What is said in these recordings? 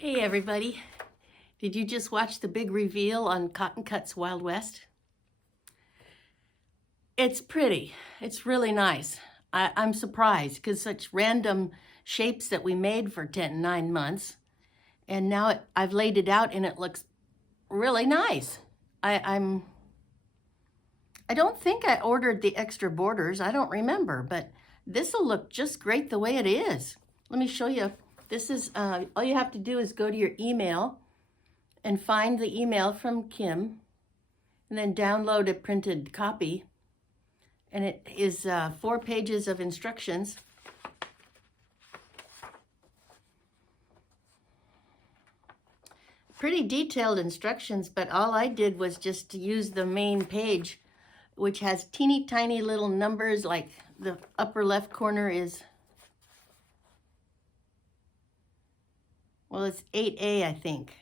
Hey everybody, did you just watch the big reveal on Cotton Cuts Wild West? It's pretty, it's really nice. I'm surprised because such random shapes that we made for 9 months, and now I've laid it out and it looks really nice. I don't think I ordered the extra borders, I don't remember, but this will look just great the way it is. Let me show you. This is, all you have to do is go to your email and find the email from Kim and then download a printed copy. And it is 4 pages of instructions. Pretty detailed instructions, but all I did was just to use the main page, which has teeny tiny little numbers, like the upper left corner is, well, it's 8A, I think.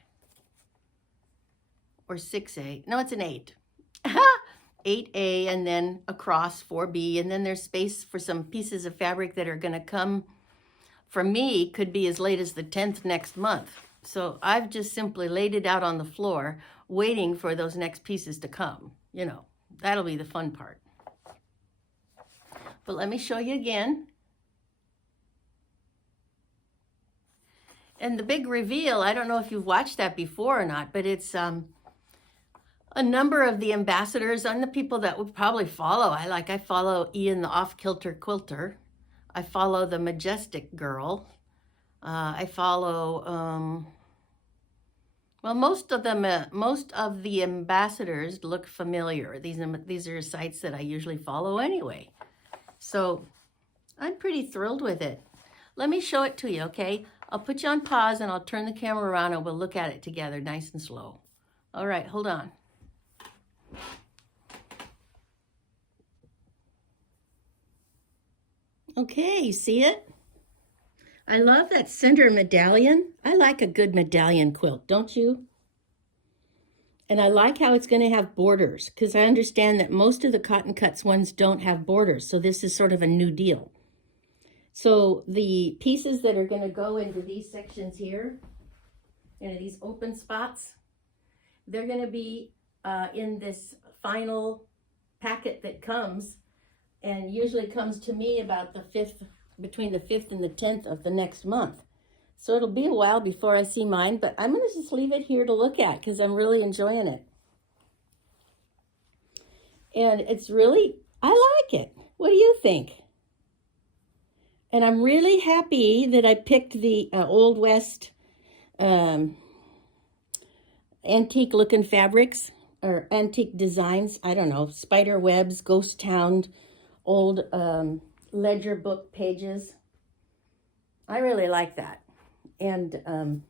Or 6A. No, it's an 8. 8A, and then across 4B, and then there's space for some pieces of fabric that are going to come, for me, could be as late as the 10th next month. So I've just simply laid it out on the floor, waiting for those next pieces to come. You know, that'll be the fun part. But let me show you again. And the big reveal, I don't know if you've watched that before or not, but it's a number of the ambassadors and the people that would probably follow. I follow Ian the Off-Kilter Quilter. I follow the Majestic Girl. I follow, well, most of the ambassadors look familiar. These are sites that I usually follow anyway. So I'm pretty thrilled with it. Let me show it to you, okay? I'll put you on pause and I'll turn the camera around and we'll look at it together nice and slow. All right, hold on. Okay, you see it? I love that center medallion. I like a good medallion quilt, don't you? And I like how it's going to have borders, because I understand that most of the Cotton Cuts ones don't have borders, so this is sort of a new deal. So the pieces that are going to go into these sections here, into these open spots, they're going to be in this final packet that comes, and usually comes to me about the 5th, between the 5th and the 10th of the next month. So it'll be a while before I see mine, but I'm going to just leave it here to look at because I'm really enjoying it. And it's really, I like it. What do you think? And I'm really happy that I picked the Old West antique looking fabrics, or antique designs. I don't know, spider webs, ghost town, old ledger book pages. I really like that. And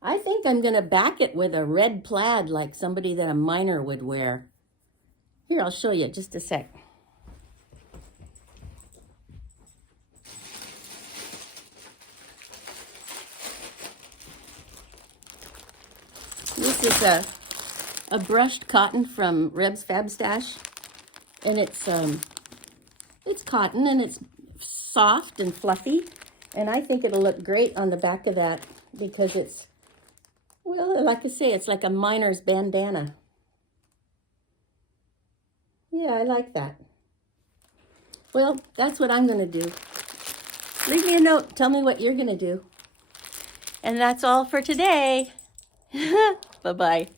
I think I'm going to back it with a red plaid like somebody that a miner would wear. Here, I'll show you just a sec. This is a brushed cotton from Rebs Fab Stash, and it's cotton and it's soft and fluffy, and I think it'll look great on the back of that because it's, well, like I say, it's like a miner's bandana. Yeah, I like that. Well, that's what I'm going to do. Leave me a note. Tell me what you're going to do. And that's all for today. Bye-bye.